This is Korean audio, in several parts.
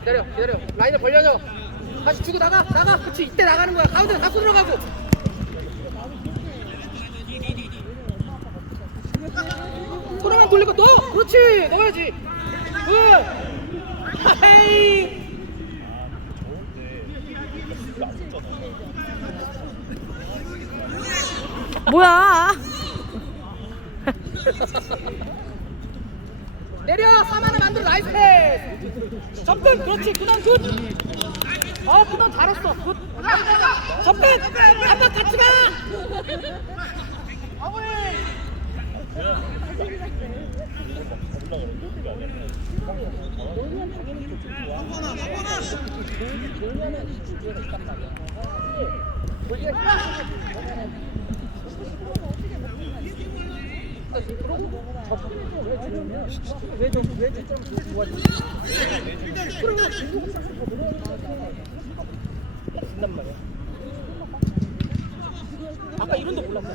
기다려 기다려. 라인을 벌려줘. 다시 주고 나가 나가. 그치 이때 나가는 거야. 가운데 갖고 들어가고. 손에만 돌리고 넣어 그렇지. 넣어야지. 굿 하이 뭐야? 내려 3하나 만들어 나이스 패스. 접근 그렇지. 그냥 굿아 그냥 잘했어. 굿. 접근. 한번 같이 가 아 까 이런도 몰랐어.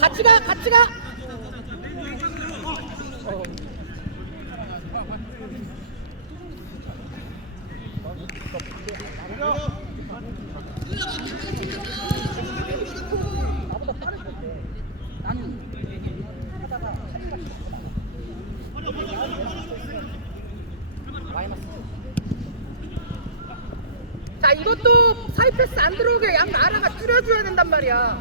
같이 가 같이 가 자 이것도 사이패스 안 들어오게 양 나라가 줄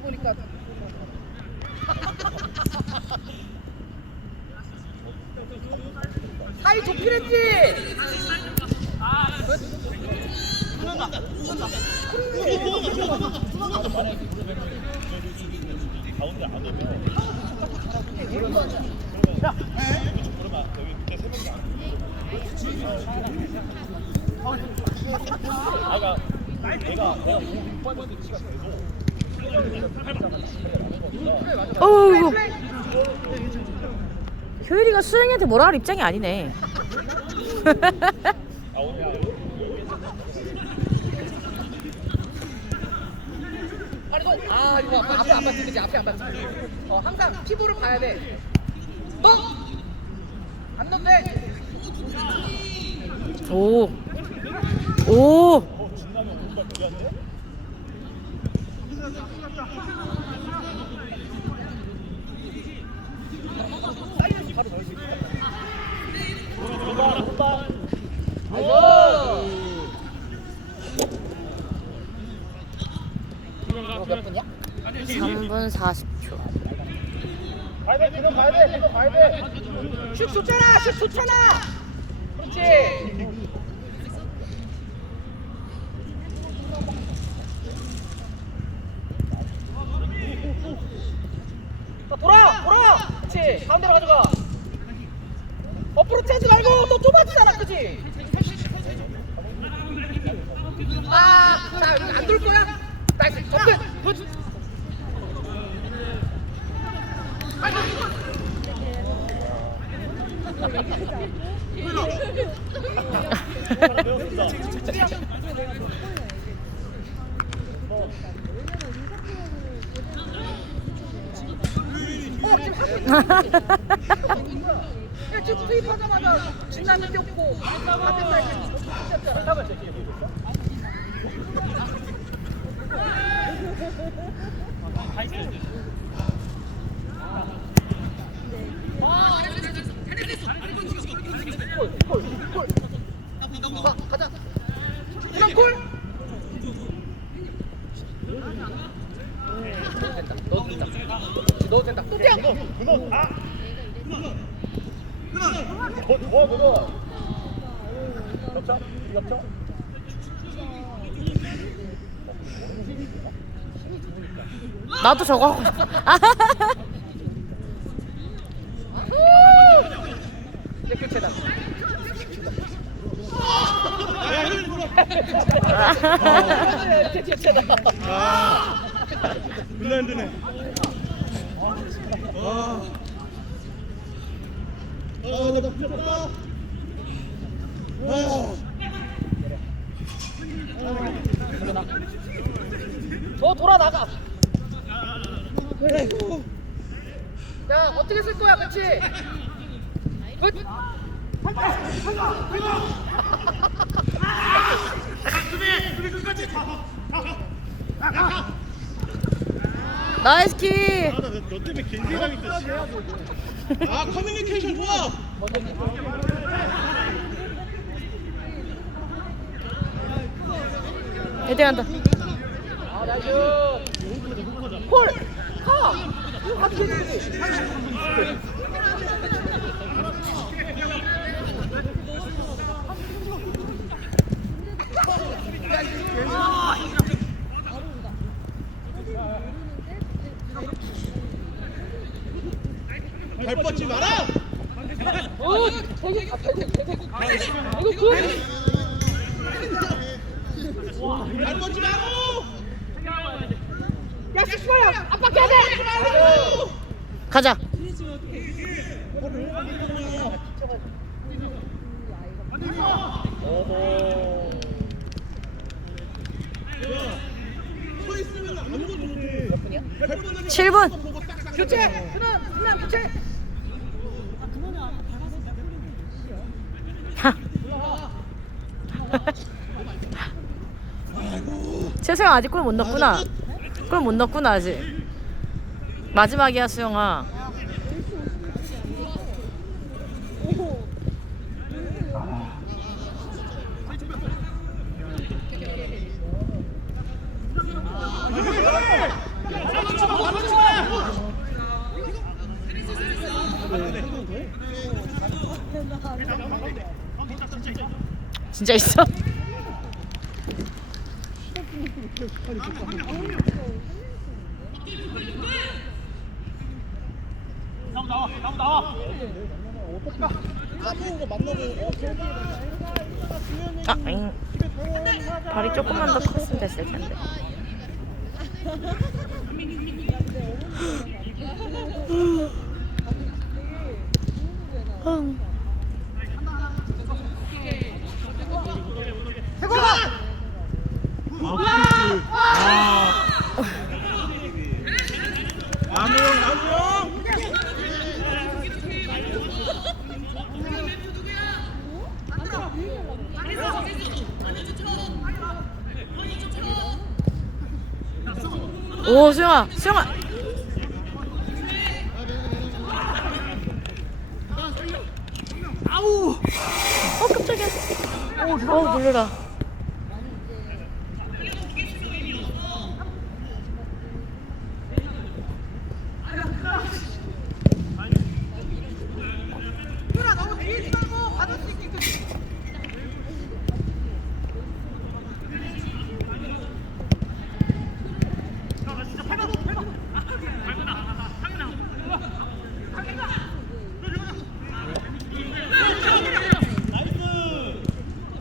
보니까 사이 좋긴 했지? 받는 위치가 돼도 어우. 효율이가 수영이한테 뭐라 할 입장이 아니네. 아 오늘 너아 이거 앞에 앞에 안 봤지 그치 앞에 안 봤지 어 항상 피부를 봐야 돼 너 안 넣어도 돼 오. 오. 어 중간에 뭔가 필요한데? 이거 몇 분이야? 3분 40초. 가야 돼 지금 가야 돼 지금 가야 돼슛 좋잖아 슛 좋잖아. 그렇지. 또 돌아 돌아. 그렇지. 가운데로 가져가. 어프로치 하지 말고 너 좁아지잖아 그치 아자 여기 안돌 거야? 나이스. 어지금 한분 야 지금 투입하자마자 진남이 뛰었고 바텐사이 시작했잖아 가, 나도 저거 하고 싶어. 이제 교체다. 아아 아, 나. 더 돌아 나가. 야 어떻게 쓸 거야, 그렇지? 굿. 나이스 키. 아, 나, 너 때문에 또 씨. 아, 커뮤니케이션 좋아. 헤딩한다. 아 나이스. 콜. 가. 이거 되지. 발 뻗지 마라. 굿. 되게 아, 되게 되게. 이거 굿. 발 뻗지 마라. 야 시끄러워. 압박해야 돼. 가자. 7분. 교체. 그만 교체. 최수영 아직 골 못 넣었구나. 골 못 넣었구나 아직. 마지막이야 수영아. 진짜 있어? 만나고 어, 저기 아, 잉. 발이 조금만 더 컸으면 됐을 텐데. 응. 아. 남용 남용. 오 수영아, 수영아. 아우. 어 깜짝이야. 어 놀래라.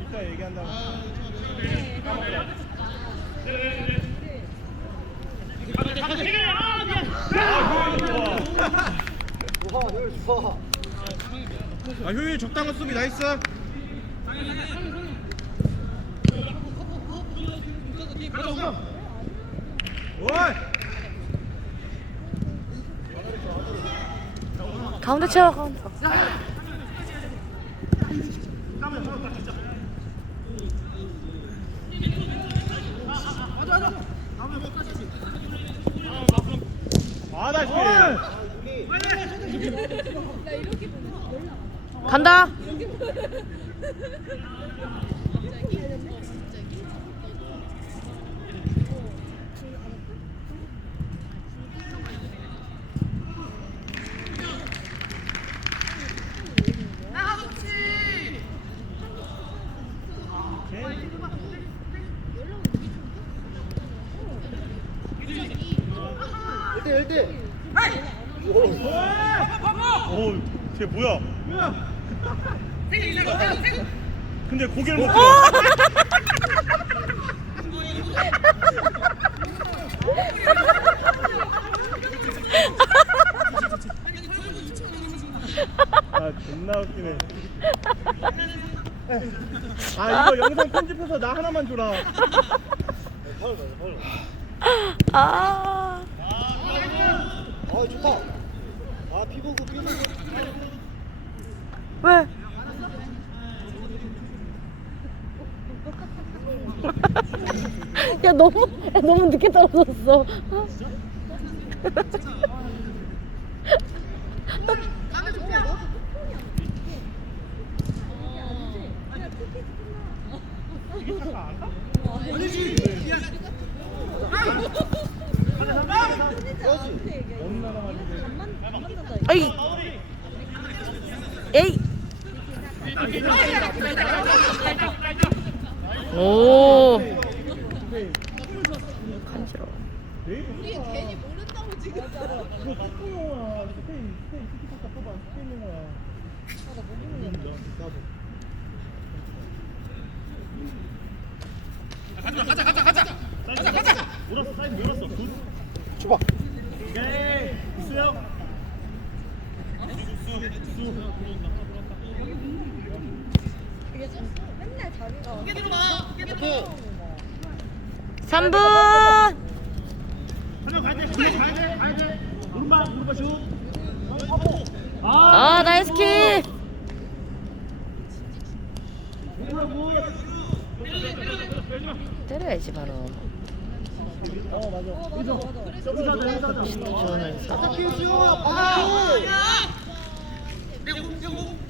이따 얘기한다고. 아 효율 적당한 수비 나이스. 오이. 가운데 채워 가운데. 아 나이스. 간다. 오, 쟤 뭐야? 근데 고개를 못 어! 들어. 아, 존나 웃기네. 아, 이거 영상 편집해서 나 하나만 줘라. 아. 아 좋다. 아 피보고 피보고. 야 너무 야, 너무 늦게 떨어졌어. 오. 간지러워. 괜히 모른다고 지금. 영화 스페인 스페인 티키타카 써봐 스페인 영화야. 가자 가자 가자 가자 가자 가자. 몰았어 사인 몰았어. 굿. 줘봐. 오케이. 있어요. 오케이. 3분. 한명 가야 돼. 한명 가야 돼. 가야 돼. 오른발 오른발 슛. 아, 나이스 킥. 때려야지 바로. 하자. 좋으면서.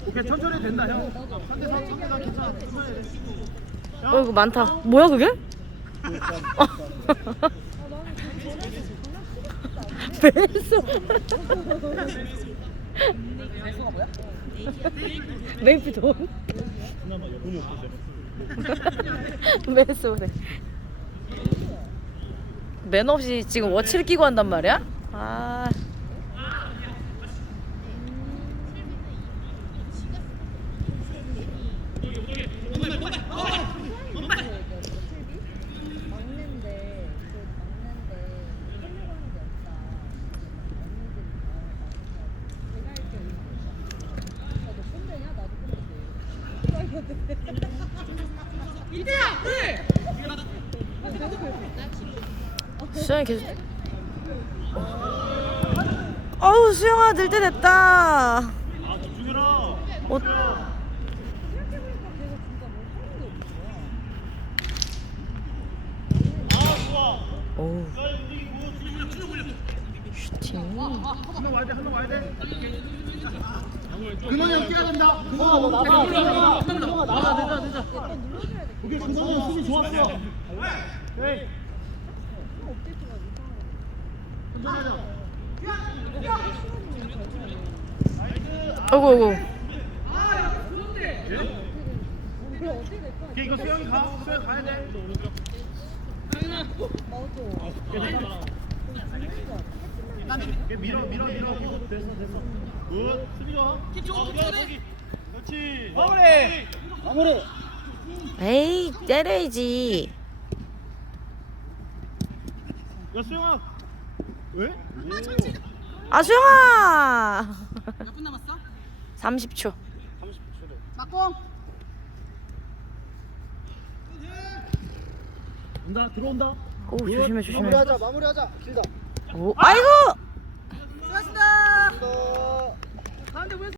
오케이 천천히 된다 형. 3대 3 3대 3 괜찮아. 천천히 해. 어 이거 많다. 뭐야 그게? 배수. 메이피 돈. 그나마 돈이 없어. 매수래. 매너 없이 지금 워치를 끼고 한단 말이야? 아. 막는데 그 막는데 하려고 하는 게 없다. 막는데 내가 할게 나도 꼰대냐? 나도 수영이 계속. 어우 수영아 늘 때 됐다. 아. 옷. 오. 슈팅. 한명 와야 돼. 한명 와야 돼. 근원이 형 된다. 어, 너 나가. 나가. 나가. 나가. 되자, 되자. 오케이 근원이 형 수비 좋았어. 에이. 어구 어구. 오케이 이거 수영이 가. 수영 가야 돼. 오케이, 밀어 밀어 밀어. 됐어 됐어. 굿. 수비 좋아. 킥 좋아. 그렇지. 마무리. 마무리. 에이 때려야지. 야 수영아. 왜? 아 수영아! 몇 분 남았어? 30초. 30초래. 막공 온다 들어온다. 오 조심해 조심해. 마무리하자 마무리하자. 길다. 오 아이고! 수고하셨습니다. 가운데 보